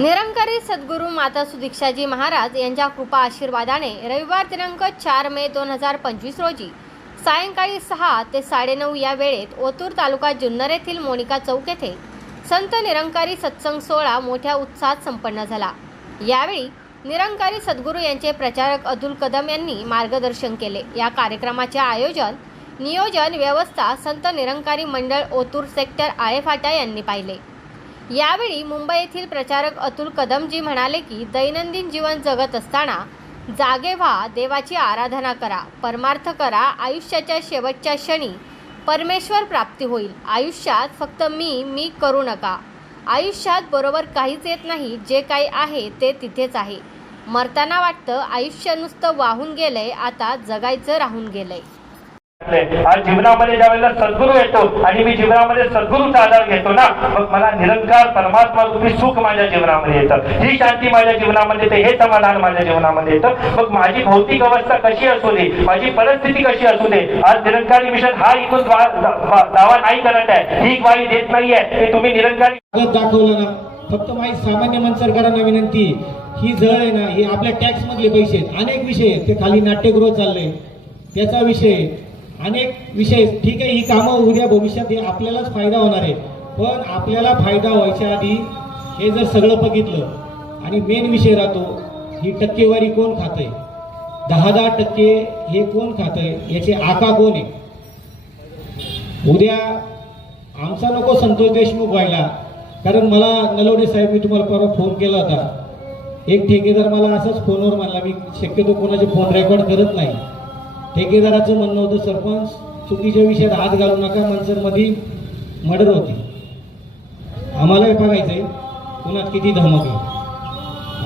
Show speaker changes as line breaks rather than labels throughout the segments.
निरंकारी सद्गुरू माता सुदीक्षाजी महाराज यांच्या कृपा आशीर्वादाने रविवार दिनांक चार मे दोन हजार पंचवीस रोजी सायंकाळी सहा ते साडेनऊ या वेळेत ओतूर तालुका जुन्नर येथील मोनिका चौक येथे संत निरंकारी सत्संग सोहळा मोठ्या उत्साहात संपन्न झाला. यावेळी निरंकारी सद्गुरू यांचे प्रचारक अतुल कदम यांनी मार्गदर्शन केले. या कार्यक्रमाचे आयोजन नियोजन व्यवस्था संत निरंकारी मंडळ ओतूर सेक्टर आळेफाटा यांनी पाहिले. यावेळी मुंबई येथील प्रचारक अतुल कदमजी म्हणाले की दैनंदिन जीवन जगत असताना जागे व्हा देवाची आराधना करा परमार्थ करा आयुष्याच्या शेवटच्या क्षणी परमेश्वर प्राप्ती होईल. आयुष्यात फक्त मी मी करू नका. आयुष्यात बरोबर काहीच येत नाही जे काही आहे ते तिथेच आहे. मरताना वाटतं आयुष्य नुसतं वाहून गेलंय आता जगायचं राहून गेलंय.
आज जीवनामध्ये ज्यावेळेला सद्गुरू येतो आणि मी जीवनामध्ये सद्गुरूचा आधार घेतो ना मग मला निरंकार परमात्मा रूपी सुख माझ्या जीवनामध्ये येतं. ही शांती माझ्या जीवनामध्ये येते हे समाधान माझ्या जीवनामध्ये येतं. मग माझी भौतिक अवस्था कशी असू दे माझी परिस्थिती कशी असू दे आज निरंकारी मिशन हा इथून दावा नाही करत आहे. ही ग्वाही देत नाहीये. की तुम्ही निरंकारी
दाखवलं ना फक्त माझी सामान्य मन सरकारांना विनंती ही जळ आहे ना हे आपल्या टॅक्स मधले पैसे अनेक विषय ते खाली नाट्यगृह चाललंय. त्याचा विषय अनेक विषय ठीक आहे ही कामं उद्या भविष्यात हे आपल्यालाच फायदा होणार आहे पण आपल्याला फायदा व्हायच्या आधी हे जर सगळं बघितलं आणि मेन विषय राहतो ही टक्केवारी कोण खातंय? दहा दहा टक्के हे कोण खातंय? याचे आका कोण आहे? उद्या आमचा नको संतोष देशमुख व्हायला कारण मला नलवडे साहेब मी तुम्हाला परवा फोन केला होता. एक ठेकेदार मला असंच फोनवर म्हणला मी शक्यतो कोणाचे फोन रेकॉर्ड करत नाही. ठेकेदाराचं म्हणणं होतं सरपंच चुकीच्या विषयात हात घालू नका मनसरमध्ये मर्डर होती. आम्हालाही बघायचं आहे पुण्यात किती धमक आहे.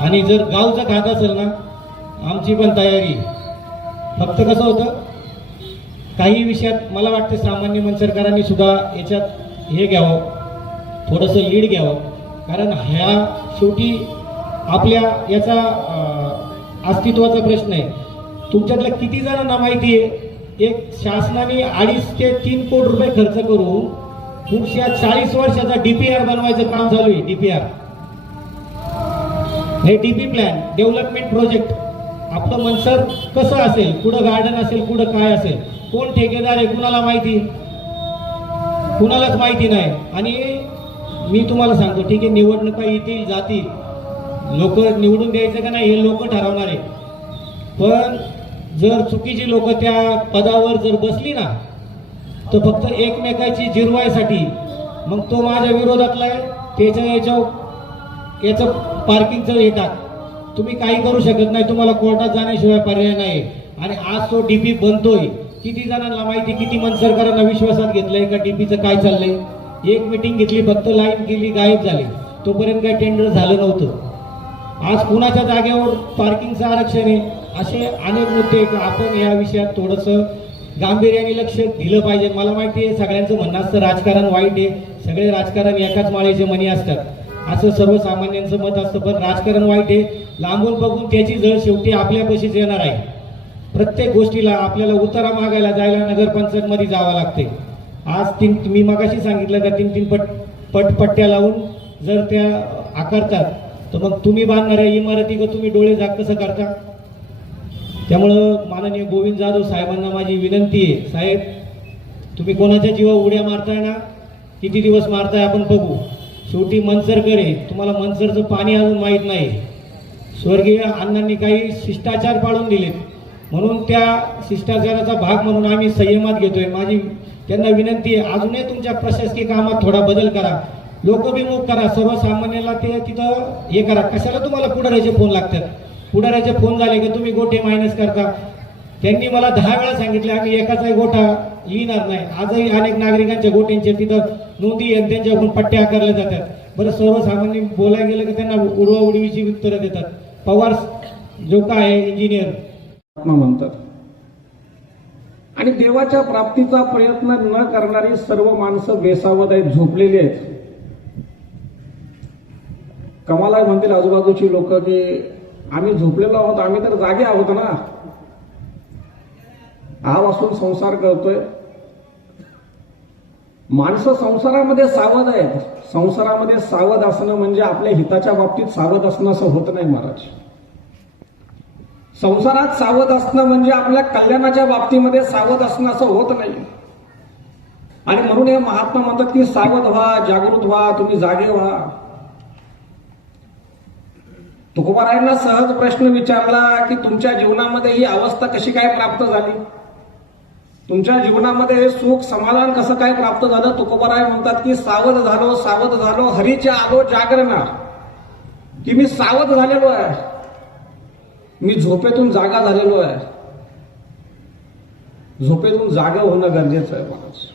आणि जर गावचं खात असेल ना आमची पण तयारी फक्त कसं होतं काही विषयात मला वाटतं सामान्य मनसरकरांनी सुद्धा याच्यात हे घ्यावं थोडंसं लीड घ्यावं. कारण ह्या शेवटी आपल्या याचा अस्तित्वाचा प्रश्न आहे. तुमच्यातल्या किती जणांना माहिती आहे एक शासनाने अडीच ते तीन कोटी रुपये खर्च करून पुढच्या चाळीस वर्षाचा डीपीआर बनवायचं काम चालू आहे डीपीआर हे डीपी प्लॅन डेव्हलपमेंट प्रोजेक्ट आपलं मनसर कसं असेल कुठं गार्डन असेल कुठं काय असेल कोण ठेकेदार आहे कुणाला माहिती? कुणालाच माहिती नाही. आणि मी तुम्हाला सांगतो ठीक आहे निवडणुका येतील जातील. लोक निवडून द्यायचं का नाही हे लोक ठरवणार आहे. पण जर चुकीची लोक त्या पदावर जर बसली ना तर फक्त एकमेकाची जिरवायसाठी मग तो माझ्या विरोधातला आहे त्याच्या याच्या याचं पार्किंगचं हे टाक. तुम्ही काही करू शकत नाही तुम्हाला कोर्टात जाण्याशिवाय पर्याय नाही आणि आज तो डीपी बनतोय. किती जणांना माहिती किती मनसरकरांना विश्वासात घेतलंय का डीपीचं काय चाललंय? एक मिटिंग घेतली फक्त लाईन गेली गायब झाली. तोपर्यंत काही टेंडर झालं नव्हतं. आज कुणाच्या जागेवर पार्किंगचं आरक्षण आहे? असे अनेक मुद्दे आपण या विषयात थोडंसं गांभीर्याने लक्ष दिलं पाहिजे. मला माहिती आहे सगळ्यांचं म्हणणं असतं राजकारण वाईट आहे. सगळे राजकारण एकाच माळेचे मनी असतात. असं सर्वसामान्यांचं मत असतं पण राजकारण वाईट आहे. लांबून बघून त्याची जळ शेवटी आपल्यापाशीच येणार आहे. प्रत्येक गोष्टीला आपल्याला उतारा मागायला जायला नगरपंचायतमध्ये जावं लागते. आज तीन मी मगाशी सांगितलं का तीन तीन पट पटपट्ट्या लावून जर त्या आकारतात तर मग तुम्ही बांधणाऱ्या इमारती का तुम्ही डोळे जाग कसं करता? त्यामुळं माननीय गोविंद जाधव साहेबांना माझी विनंती आहे. साहेब तुम्ही कोणाच्या जीवा उड्या मारताय ना? किती दिवस मारताय आपण बघू. शेवटी मनसरकर करे तुम्हाला मनसरचं पाणी अजून माहीत नाही. स्वर्गीय अण्णांनी काही शिष्टाचार पाळून दिलेत. म्हणून त्या शिष्टाचाराचा भाग म्हणून आम्ही संयमात घेतोय. माझी त्यांना विनंती आहे अजूनही तुमच्या प्रशासकीय कामात थोडा बदल करा. लोकभिमुख करा. सर्वसामान्याला ते तिथं हे करा. कशाला तुम्हाला पुढाऱ्याचे फोन लागतात? पुढाऱ्याचे फोन झाले की तुम्ही गोटे मायनस करता. त्यांनी मला दहा वेळा सांगितले आम्ही एकाचाही गोठा येणार नाही. आजही अनेक नागरिकांच्या गोट्यांचे तिथं नोंदी आहेत त्यांच्याकडून पट्टे आकारले जातात. बरं सर्वसामान्य बोलायला गेलं की त्यांना उडवाउडवीची उत्तरं देतात. पवार जो काय आहे इंजिनियर
आत्मा म्हणतात आणि देवाच्या प्राप्तीचा प्रयत्न न करणारी सर्व माणसं बेसावत आहेत झोपलेली आहेत. कमाला म्हणतील आजूबाजूची लोक की आम्ही झोपलेलो आहोत आम्ही तर जागे आहोत ना. आवासून संसार करतोय माणसं संसारामध्ये सावध आहेत. संसारामध्ये सावध असणं म्हणजे आपल्या हिताच्या बाबतीत सावध असणं असं होत नाही महाराज. संसारात सावध असणं म्हणजे आपल्या कल्याणाच्या बाबतीमध्ये सावध असणं असं होत नाही. आणि म्हणून हे महात्मा म्हणतात की सावध व्हा जागृत व्हा तुम्ही जागे व्हा. तुकोबारायांना सहज प्रश्न विचारला की तुमच्या जीवनामध्ये ही अवस्था कशी काय प्राप्त झाली? तुमच्या जीवनामध्ये हे सुख समाधान कसं काय प्राप्त झालं? तुकोबाराय म्हणतात की सावध झालो सावध झालो हरीच्या आलो जागरणा की मी सावध झालेलो आहे. मी झोपेतून जागा झालेलो आहे. झोपेतून जागा होणं गरजेचं आहे माणूस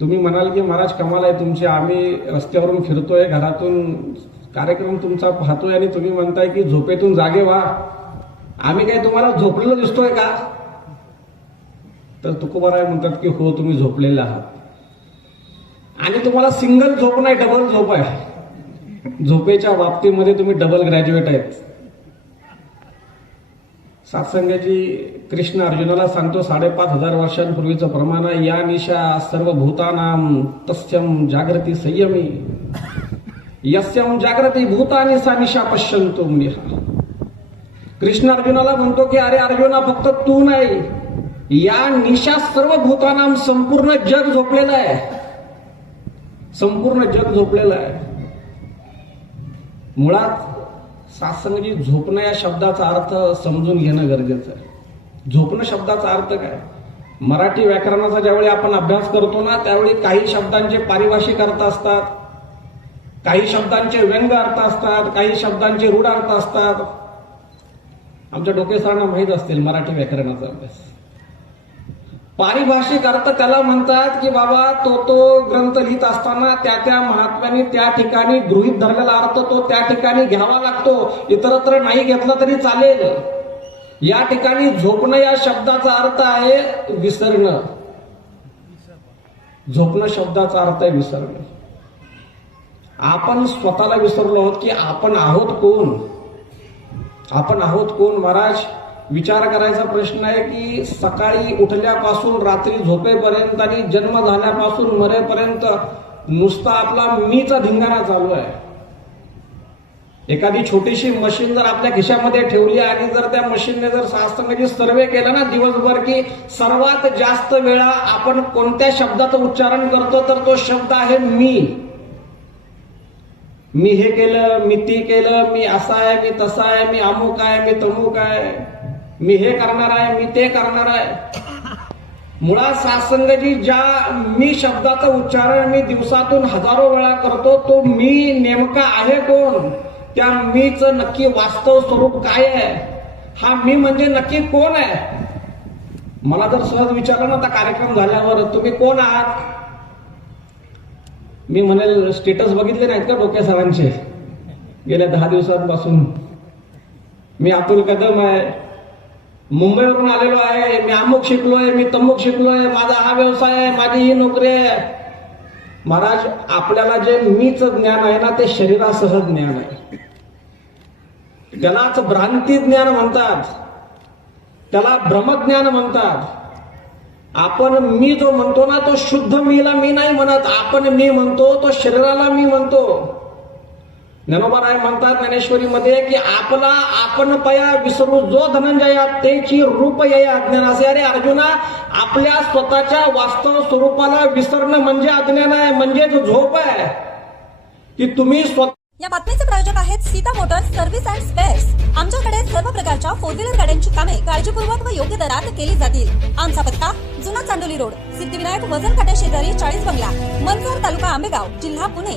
तुम्ही म्हणाल की महाराज कमाल आहे तुमची. आम्ही रस्त्यावरून फिरतोय घरातून कार्यक्रम तुमचा पाहतोय आणि तुम्ही म्हणताय की झोपेतून जागे व्हा. आम्ही काय तुम्हाला झोपलेलं दिसतोय का? तर तुकोबाराय म्हणतात की हो तुम्ही झोपलेले आहात. आणि तुम्हाला सिंगल झोप नाही डबल झोप आहे. झोपेच्या बाबतीमध्ये तुम्ही डबल ग्रॅज्युएट आहेत. सात्संगाची कृष्ण अर्जुनाला सांगतो साडेपाच हजार वर्षांपूर्वीचं प्रमाण या निशा सर्व भूतानाम तस्यम जागृती संयमी. यस्यम जागृती भूतानी सा निशा पश्यंतो निहा कृष्ण अर्जुनाला म्हणतो की अरे अर्जुना फक्त तू नाही. या निशा सर्व भूतानाम संपूर्ण जग झोपलेलं आहे. संपूर्ण जग झोपलेलं आहे. मुळात सात्संगजी झोपणं या शब्दाचा अर्थ समजून घेणं गरजेचं आहे. झोपणं शब्दाचा अर्थ काय? मराठी व्याकरणाचा ज्यावेळी आपण अभ्यास करतो ना त्यावेळी काही शब्दांचे पारिभाषिक अर्थ असतात काही शब्दांचे व्यंग अर्थ असतात काही शब्दांचे रूढ अर्थ असतात. आमच्या डोकेसरांना माहीत असतील मराठी व्याकरणाचा अभ्यास. पारिभाषिक अर्थ त्याला म्हणतात की बाबा तो तो ग्रंथ लिहित असताना त्या त्या महात्म्याने त्या ठिकाणी गृहित धरलेला अर्थ तो त्या ठिकाणी घ्यावा लागतो. इतरत्र नाही घेतला तरी चालेल. या ठिकाणी झोपणं या शब्दाचा अर्थ आहे विसरणं. झोपणं शब्दाचा अर्थ आहे विसरणं. आपण स्वतःला विसरलो आहोत की आपण आहोत कोण? आपण आहोत कोण महाराज? विचार करायचा प्रश्न आहे की सकाळी उठल्यापासून रात्री झोपेपर्यंत आणि जन्म झाल्यापासून मरेपर्यंत नुसता आपला मीचा धिंगाणा चालू आहे. एखादी छोटीशी मशीन जर आपल्या खिशामध्ये ठेवली आणि जर त्या मशीनने जर शास्त्रामध्ये सर्वे केला ना दिवसभर की सर्वात जास्त वेळा आपण कोणत्या शब्दाचं उच्चारण करतो तर तो शब्द आहे मी. मी हे केलं मी ती केलं मी असा आहे मी तसा आहे मी अमुक आहे मी तमुक आहे. मी हे करणार आहे मी ते करणार आहे. मुळात सासंगजी ज्या मी शब्दाचं उच्चारण मी दिवसातून हजारो वेळा करतो तो मी नेमका आहे कोण? त्या मीच नक्की वास्तव स्वरूप काय आहे? हा मी म्हणजे नक्की कोण आहे? मला जर सहज विचारलं ना आता कार्यक्रम झाल्यावर तुम्ही कोण आहात? मी म्हणेल स्टेटस बघितले नाहीत का डोक्या सरांचे? गेल्या दहा दिवसांपासून. मी अतुल कदम आहे. मुंबईवरून आलेलो आहे मी अमुक शिकलोय मी तमुक शिकलोय माझा हा व्यवसाय आहे माझी ही नोकरी आहे. महाराज आपल्याला जे मीच ज्ञान आहे ना ते शरीरासह ज्ञान आहे. त्यालाच भ्रांती ज्ञान म्हणतात. त्याला भ्रमज्ञान म्हणतात. आपण मी जो म्हणतो ना तो शुद्ध मीला मी नाही म्हणत. आपण मी म्हणतो तो शरीराला मी म्हणतो. ज्ञानोबाराय म्हणतात ज्ञानेश्वरीमध्ये की आपला आपण पया विसरू जो धनंजया तेची रूप या अज्ञान असे. अरे अर्जुना आपल्या स्वतःच्या वास्तव स्वरूपाला विसरणं म्हणजे अज्ञान आहे म्हणजेच झोप आहे. की तुम्ही स्वतः
या बातमीचे प्रायोजक आहेत Sita motors service and spares. आमच्याकडे सर्व प्रकारच्या फोर व्हीलर गाड्यांची कामे काळजीपूर्वक व योग्य दरात केली जातील. आमचा पत्ता जुना चांडोली रोड सिद्धिविनायक वजन काट्या शेजारी चाळीस बंगला मनसर तालुका आंबेगाव जिल्हा पुणे.